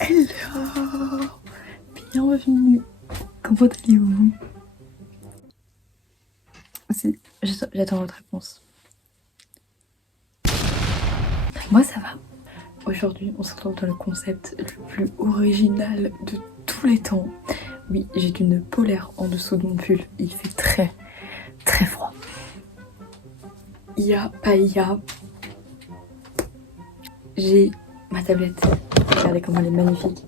Hello, bienvenue. Comment allez-vous? J'attends votre réponse. Moi ça va. Aujourd'hui on se retrouve dans le concept le plus original de tous les temps. Oui, j'ai une polaire en dessous de mon pull. Il fait très très froid. IA, pas IA. J'ai ma tablette. Regardez comment elle est magnifique.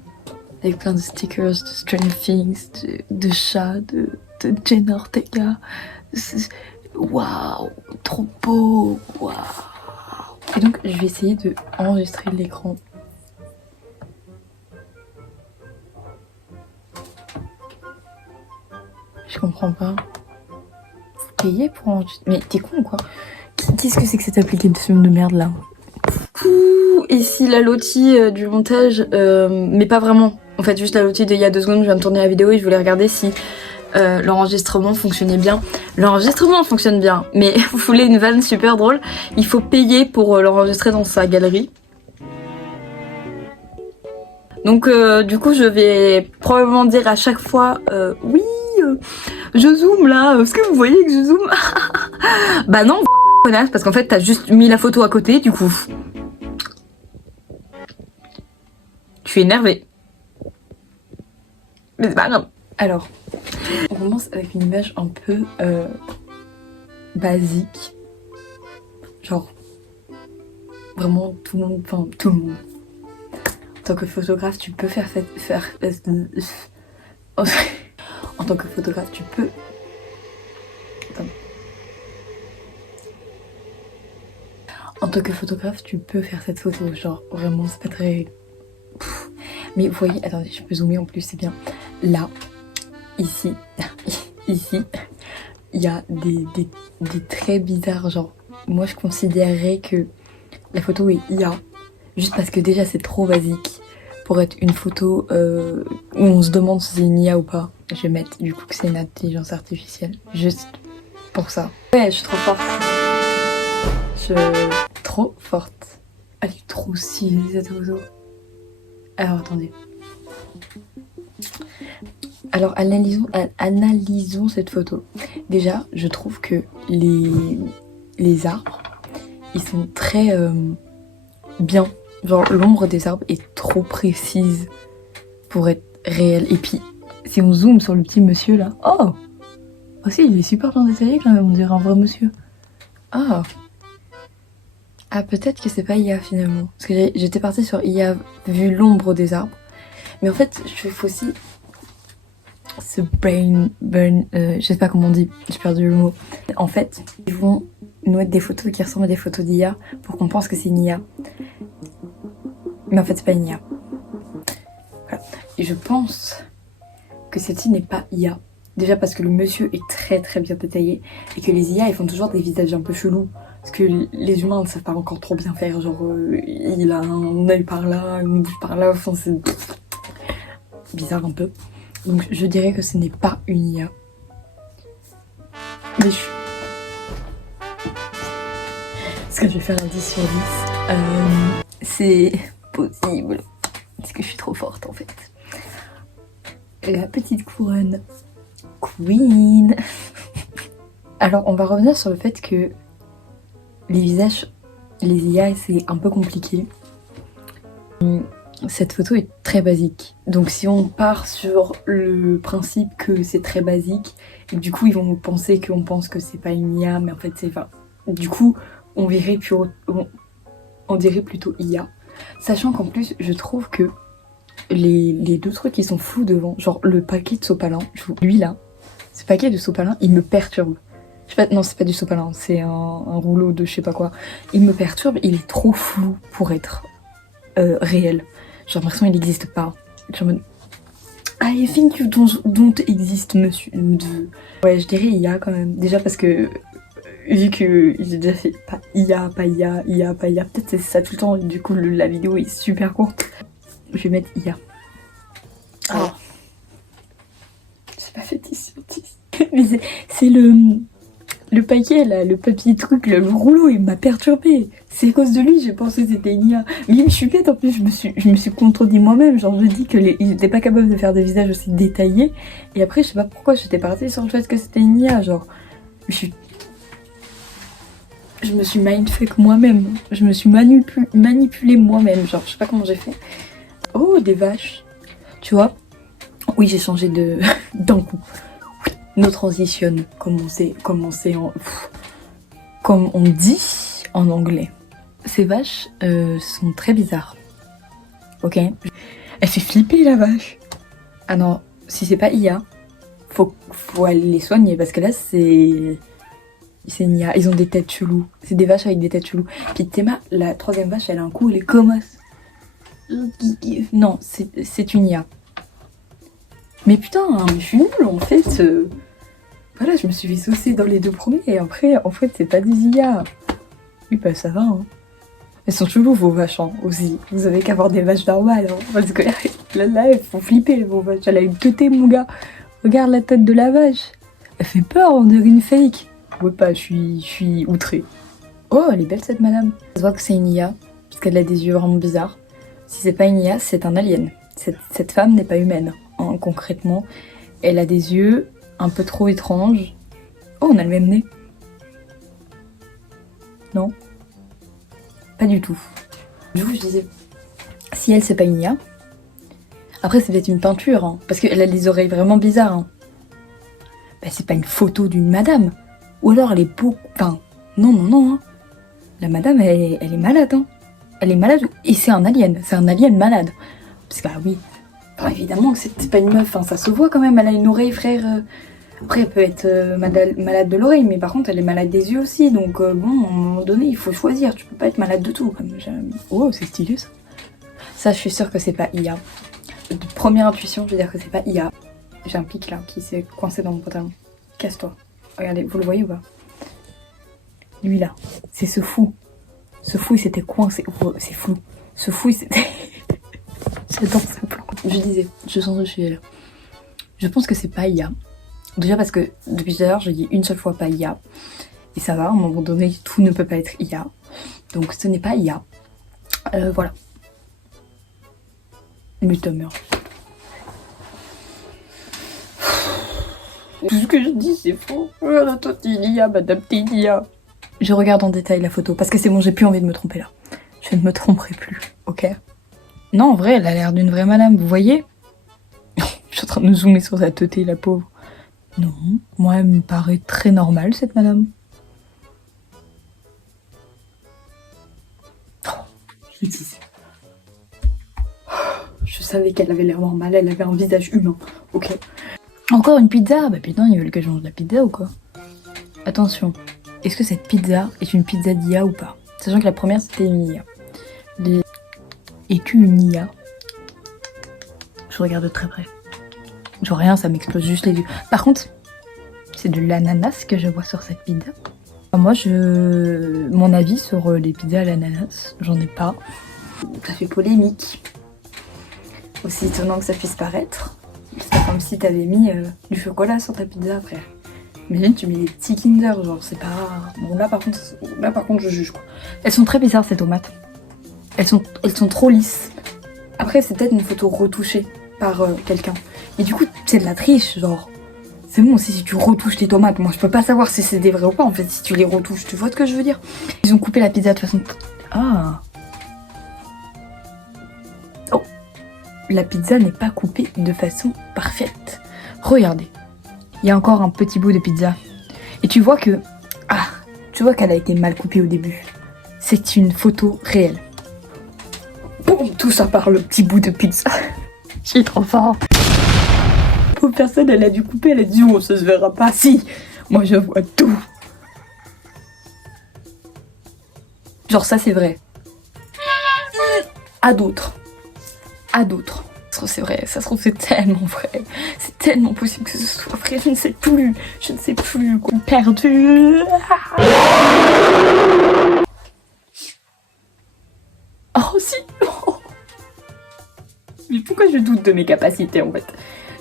Avec plein de stickers de Stranger Things, de chats, de Jenna Ortega. Waouh, trop beau. Waouh. Et donc je vais essayer de enregistrer l'écran. Je comprends pas. Vous payez pour enregistrer? Mais t'es con ou quoi? Qu'est-ce que c'est que cette application de merde là? Coucou, ici la Lottie du montage, mais pas vraiment. En fait, juste la Lottie d'il y a 2 secondes, je viens de tourner la vidéo et je voulais regarder si l'enregistrement fonctionnait bien. L'enregistrement fonctionne bien, mais vous voulez une vanne super drôle, il faut payer pour l'enregistrer dans sa galerie. Donc du coup, je vais probablement dire à chaque fois oui, je zoome là, est-ce que vous voyez que je zoome? Bah non, connasse, parce qu'en fait, t'as juste mis la photo à côté, du coup. Je suis énervée. Mais c'est pas grave. Alors, on commence avec une image un peu basique. Genre, vraiment tout le monde, enfin tout le monde. En tant que photographe, tu peux faire en tant que photographe, tu peux... Attends. En tant que photographe, tu peux faire cette photo. Genre, vraiment, c'est pas très... Mais vous voyez, attendez, je peux zoomer en plus, c'est bien. Là, ici, ici, il y a des traits bizarres. Genre, moi, je considérerais que la photo est IA. Juste parce que déjà, c'est trop basique pour être une photo où on se demande si c'est une IA ou pas. Je vais mettre du coup que c'est une intelligence artificielle. Juste pour ça. Ouais, je suis trop forte. Trop forte. Elle est trop stylée cette photo. Alors attendez. Alors analysons cette photo. Déjà, je trouve que les arbres, ils sont très bien. Genre l'ombre des arbres est trop précise pour être réelle. Et puis, si on zoome sur le petit monsieur là, oh aussi il est super bien détaillé quand même, on dirait un vrai monsieur. Ah, ah peut-être que c'est pas IA finalement. Parce que j'étais partie sur IA vu l'ombre des arbres. Mais en fait, je fais aussi ce brain burn, je sais pas comment on dit, j'ai perdu le mot. En fait, ils vont nous mettre des photos qui ressemblent à des photos d'IA pour qu'on pense que c'est une IA. Mais en fait, c'est pas une IA. Voilà. Et je pense que celle-ci n'est pas IA. Déjà parce que le monsieur est très très bien détaillé et que les IA ils font toujours des visages un peu chelous. Parce que les humains ne savent pas encore trop bien faire. Genre, il a un œil par là, une bouche par là, enfin c'est bizarre un peu. Donc je dirais que ce n'est pas une IA. Mais je... Est-ce que je vais faire un 10 sur 10 c'est possible. Parce que je suis trop forte en fait. La petite couronne. Queen. Alors on va revenir sur le fait que les visages, les IA c'est un peu compliqué. Cette photo est très basique. Donc si on part sur le principe que c'est très basique, et du coup ils vont penser qu'on pense que c'est pas une IA, mais en fait c'est... Enfin, du coup on dirait plutôt IA. Sachant qu'en plus je trouve que les deux trucs qui sont flous devant, genre le paquet de sopalin, lui là, ce paquet de sopalin il me perturbe. Je sais pas, non c'est pas du sopalin, c'est un rouleau de je sais pas quoi. Il me perturbe, il est trop flou pour être réel. J'ai l'impression qu'il n'existe pas. Genre, I think you don't exist, monsieur. Ouais, je dirais IA quand même. Déjà parce que, vu que j'ai déjà fait pas IA, pas IA, IA, pas IA, peut-être c'est ça tout le temps, du coup la vidéo est super courte. Je vais mettre IA. Alors, j'ai pas fait 10 sur 10. Mais c'est le... Le paquet là, le papier truc, le rouleau, il m'a perturbé. C'est à cause de lui, j'ai pensé que c'était une IA. Mais je suis bête en plus, je me suis contredit moi-même. Genre, je dis que ils étaient pas capables de faire des visages aussi détaillés. Et après, je sais pas pourquoi j'étais partie sur le fait que c'était une IA. Genre, je me suis mindfuck moi-même. Je me suis manipulée moi-même. Genre, je sais pas comment j'ai fait. Oh, des vaches. Tu vois? Oui, j'ai changé de d'un coup. No transition, comme on dit en anglais. Ces vaches sont très bizarres. Ok? Elle fait flipper la vache. Ah non, si c'est pas IA, faut aller les soigner parce que là c'est une IA. Ils ont des têtes cheloues. C'est des vaches avec des têtes cheloues. Puis Théma, la troisième vache, elle a un coup, elle est comme ça. Non, c'est une IA. Mais putain, je suis nulle en fait. Voilà, je me suis fait saucer dans les deux premiers et après, en fait, c'est pas des IA. Oui, bah ça va, hein. Elles sont cheloues, vos vaches, hein, aussi. Vous avez qu'à avoir des vaches normales, hein, parce que là, elles font flipper, vos vaches. Elle a une teuté, mon gars. Regarde la tête de la vache. Elle fait peur, on dirait une fake. Ouais, pas, je suis outrée. Oh, elle est belle, cette madame. Ça se voit que c'est une IA, parce qu'elle a des yeux vraiment bizarres. Si c'est pas une IA, c'est un alien. Cette femme n'est pas humaine, hein, concrètement. Elle a des yeux un peu trop étranges. Oh, on a le même nez. Non? Pas du tout. Du coup, je disais, si elle, c'est pas une IA, après, c'est peut-être une peinture, hein, parce qu'elle a les oreilles vraiment bizarres. Hein. Bah, c'est pas une photo d'une madame. Ou alors, elle est beau. Enfin, non. Hein. La madame, elle est malade. Hein. Elle est malade, et c'est un alien. C'est un alien malade. Parce que, ah oui, enfin, évidemment que c'est pas une meuf, hein, ça se voit quand même, elle a une oreille, frère. Après, elle peut être malade de l'oreille, mais par contre, elle est malade des yeux aussi. Donc, bon, à un moment donné, il faut choisir. Tu peux pas être malade de tout. Oh, c'est stylé ça. Ça, je suis sûre que c'est pas IA. De première intuition, je veux dire que c'est pas IA. J'ai un pic là qui s'est coincé dans mon pantalon. Casse-toi. Regardez, vous le voyez ou pas? Lui là, c'est ce fou. Ce fou, il s'était coincé. Oh, c'est flou. Ce fou, il s'était. J'adore ce plan. Je disais, je sens que je suis là. Je pense que c'est pas IA. Déjà parce que depuis tout à l'heure, je dis une seule fois pas IA. Et ça va, à un moment donné, tout ne peut pas être IA. Donc ce n'est pas IA. Voilà. Mais ta mère. Tout ce que je dis, c'est faux. Toi, t'es une IA, madame, t'es une IA. Je regarde en détail la photo, parce que c'est bon, j'ai plus envie de me tromper là. Je ne me tromperai plus, ok? Non, en vrai, elle a l'air d'une vraie madame, vous voyez? Je suis en train de zoomer sur sa teuté, la pauvre. Non, moi, elle me paraît très normale, cette madame. Oh, je me disais. Je savais qu'elle avait l'air normale, elle avait un visage humain, ok? Encore une pizza? Bah putain, ils veulent que je mange de la pizza ou quoi? Attention, est-ce que cette pizza est une pizza d'IA ou pas? Sachant que la première, c'était une IA. Es-tu une IA? Je regarde de très près. Je vois rien, ça m'explose juste les yeux. Par contre, c'est de l'ananas que je vois sur cette pizza. Moi, mon avis sur les pizzas à l'ananas, j'en ai pas. Ça fait polémique. Aussi étonnant que ça puisse paraître. C'est comme si t'avais mis du chocolat sur ta pizza, frère. Imagine, tu mets des petits Kinder, genre, c'est pas... Bon, là, par contre, je juge, quoi. Elles sont très bizarres, ces tomates. Elles sont trop lisses. Après, c'est peut-être une photo retouchée par quelqu'un. Et du coup, c'est de la triche, genre. C'est bon aussi si tu retouches tes tomates. Moi, je peux pas savoir si c'est des vrais ou pas, en fait, si tu les retouches. Tu vois ce que je veux dire? Ils ont coupé la pizza de façon... Ah. Oh. La pizza n'est pas coupée de façon parfaite. Regardez. Il y a encore un petit bout de pizza. Et tu vois que... Ah. Tu vois qu'elle a été mal coupée au début. C'est une photo réelle. Boum, tout ça par le petit bout de pizza. Je suis trop fort. Pauvre personne, elle a dû couper, elle a dit oh, ça se verra pas. Si, moi je vois tout. Genre ça c'est vrai. À d'autres. À d'autres. C'est vrai, ça se trouve c'est tellement vrai. C'est tellement possible que ce soit vrai, je ne sais plus. Je ne sais plus quoi. Perdu. Oh si. Oh. Mais pourquoi je doute de mes capacités en fait?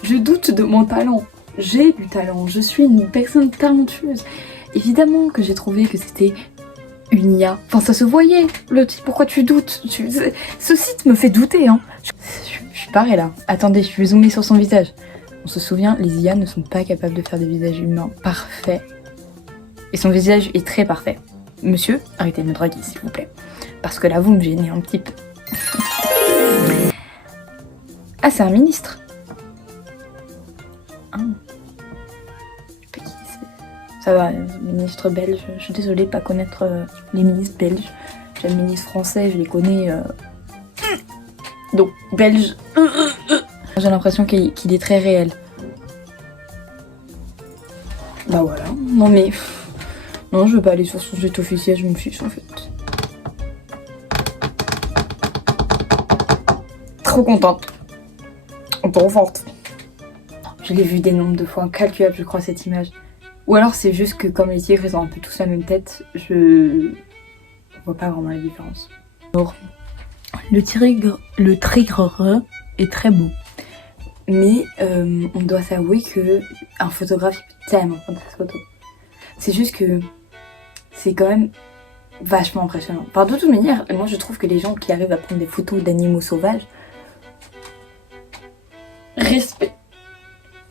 Je doute de mon talent. J'ai du talent. Je suis une personne talentueuse. évidemment que j'ai trouvé que c'était une IA. Enfin, ça se voyait. Pourquoi tu doutes? Ce site me fait douter, hein. Je suis parée là. Attendez, je vais zoomer sur son visage. On se souvient, les IA ne sont pas capables de faire des visages humains parfaits. Et son visage est très parfait. Monsieur, arrêtez de me draguer, s'il vous plaît. Parce que là, vous me gênez un petit peu. Ah, c'est un ministre. Ah. Ça va, ministre belge. Je suis désolée de pas connaître les ministres belges. J'ai le ministre français, je les connais. Donc, belge. J'ai l'impression qu'il est très réel. Bah voilà. Non mais... Non, je veux pas aller sur son site officiel, je me fiche en fait. Trop contente. Trop forte. Je l'ai vu des nombres de fois incalculables, je crois, cette image. Ou alors c'est juste que comme les tigres, ils ont un peu tous la même tête, je vois pas vraiment la différence. Alors, le tigre est très beau. Mais on doit s'avouer que un photographe peut tellement prendre cette photo. C'est juste que c'est quand même vachement impressionnant. Enfin, de toute manière, moi je trouve que les gens qui arrivent à prendre des photos d'animaux sauvages, respect.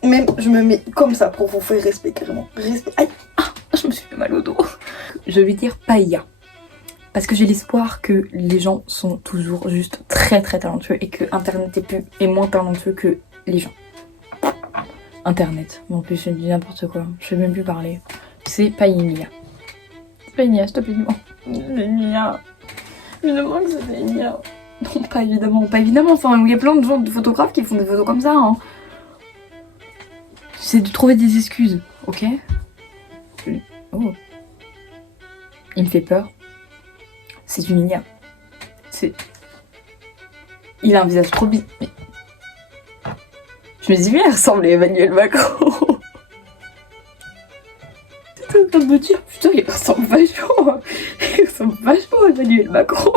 Même je me mets comme ça pour vous faire respect carrément. Respect. Aïe, ah, je me suis fait mal au dos. Je vais dire paella. Parce que j'ai l'espoir que les gens sont toujours juste très très talentueux et que Internet est moins talentueux que les gens. Internet. En plus, je dis n'importe quoi. Je sais même plus parler. C'est pas une IA. C'est pas une IA, s'il te plaît, non. C'est une IA. Évidemment que c'est une IA. Non, pas évidemment, pas évidemment. Enfin, il y a plein de gens, de photographes qui font des photos comme ça, hein. C'est de trouver des excuses, ok? Oh. Il me fait peur. C'est une IA. Il a un visage trop bizarre. Mais... Je me dis bien, il ressemble à Emmanuel Macron. J'étais en train de me dire, putain, il ressemble vachement. Il ressemble vachement à Emmanuel Macron.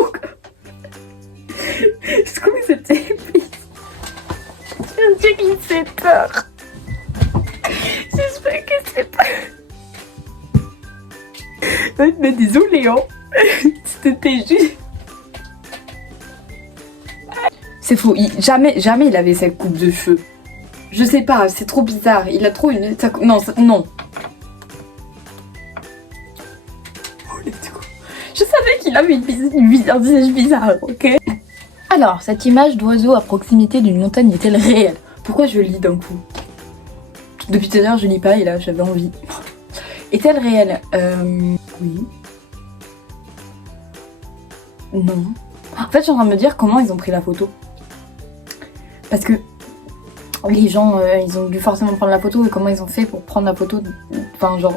Est-ce que c'était épique? Je dis qu'il me fait peur. J'espère que c'est pas... Ouais, mais désolé, hein. C'était juste... C'est faux, jamais il avait cette coupe de cheveux. Je sais pas, c'est trop bizarre. Il a trop une... Non, non. Oh, let's go. Je savais qu'il avait un visage bizarre, ok? Alors, cette image d'oiseau à proximité d'une montagne est-elle réelle? Pourquoi je lis d'un coup? Depuis tout à l'heure, je lis pas et là, j'avais envie. Est-elle réelle? Oui. Non. En fait, je suis en train de me dire comment ils ont pris la photo. Parce que les gens, ils ont dû forcément prendre la photo et comment ils ont fait pour prendre la photo. Enfin, genre...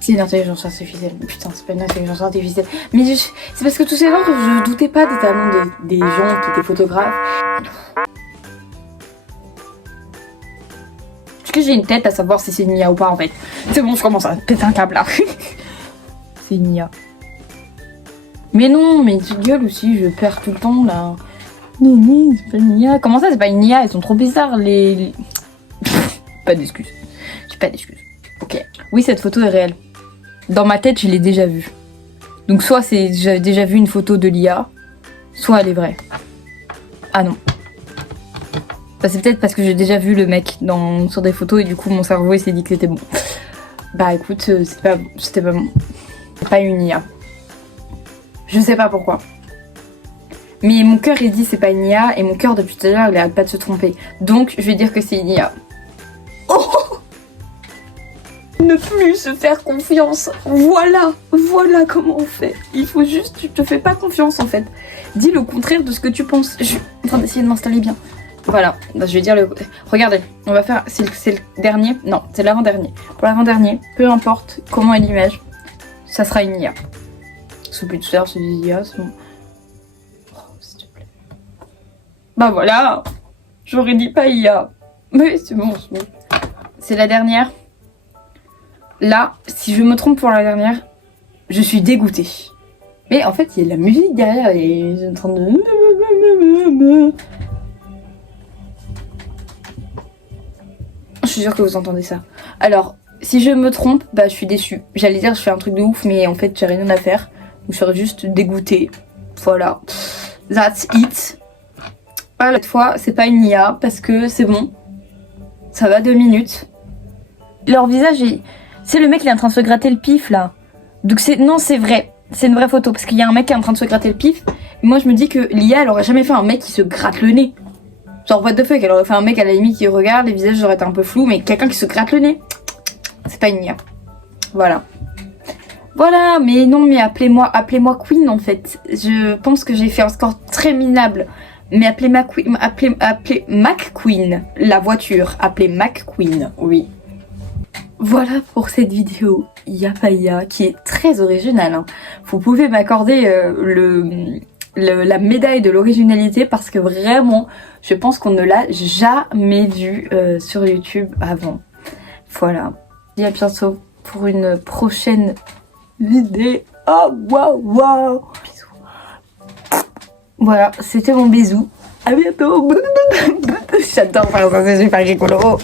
C'est une intelligence artificielle. Putain, c'est pas une intelligence artificielle. Mais c'est parce que tout ces gens que je doutais pas des talents des gens qui étaient photographes. Est-ce que j'ai une tête à savoir si c'est une IA ou pas en fait? C'est bon, je commence à péter un câble là. C'est une IA. Mais non, mais tu gueules aussi, je perds tout le temps là. Non, c'est pas une IA. Comment ça, c'est pas une IA? Ils sont trop bizarres les... Pas d'excuses. J'ai pas d'excuses. Ok. Oui, cette photo est réelle. Dans ma tête, je l'ai déjà vue. Donc soit j'avais déjà vu une photo de l'IA, soit elle est vraie. Ah non. Bah, c'est peut-être parce que j'ai déjà vu le mec sur des photos et du coup mon cerveau il s'est dit que c'était bon. Bah écoute, c'était pas bon. C'est pas une IA. Je sais pas pourquoi. Mais mon cœur il dit c'est pas une IA et mon cœur depuis tout à l'heure il arrête pas de se tromper. Donc je vais dire que c'est une IA. Oh! Ne plus se faire confiance. Voilà comment on fait. Il faut juste, tu te fais pas confiance en fait. Dis le contraire de ce que tu penses. Je suis en train d'essayer de m'installer bien. Voilà, je vais dire le... Regardez, on va faire... C'est le dernier. Non, c'est l'avant-dernier. Pour l'avant-dernier, peu importe comment est l'image, ça sera une IA. Sous plus de faire, c'est une IA, c'est bon. Oh, s'il te plaît. Bah voilà. J'aurais dit pas IA. Mais c'est bon, c'est bon. C'est la dernière. Là, si je me trompe pour la dernière, je suis dégoûtée. Mais en fait, il y a de la musique derrière et je suis en train de... Je suis sûre que vous entendez ça. Alors, Si je me trompe, bah je suis déçue. J'allais dire je fais un truc de ouf, mais en fait j'ai rien à faire. Donc je serais juste dégoûtée. Voilà. That's it. Voilà, cette fois, c'est pas une IA parce que c'est bon. Ça va 2 minutes. Leur visage est... C'est le mec qui est en train de se gratter le pif là. Donc c'est... Non, c'est vrai. C'est une vraie photo parce qu'il y a un mec qui est en train de se gratter le pif. Et moi je me dis que l'IA elle aurait jamais fait un mec qui se gratte le nez. Genre what the fuck, elle aurait fait un mec à la limite qui regarde, les visages auraient été un peu flous, mais quelqu'un qui se gratte le nez. C'est pas une IA. Voilà. Voilà, mais non, mais appelez-moi Queen en fait. Je pense que j'ai fait un score très minable. Mais appelez McQueen, la voiture. Appelez McQueen, oui. Voilà pour cette vidéo Yapaya qui est très originale. Hein. Vous pouvez m'accorder la médaille de l'originalité parce que vraiment, je pense qu'on ne l'a jamais vu sur YouTube avant. Voilà. Et à bientôt pour une prochaine vidéo. Oh waouh waouh. Bisous. Voilà, c'était mon bisou. À bientôt. J'adore faire ça, c'est super rigolo.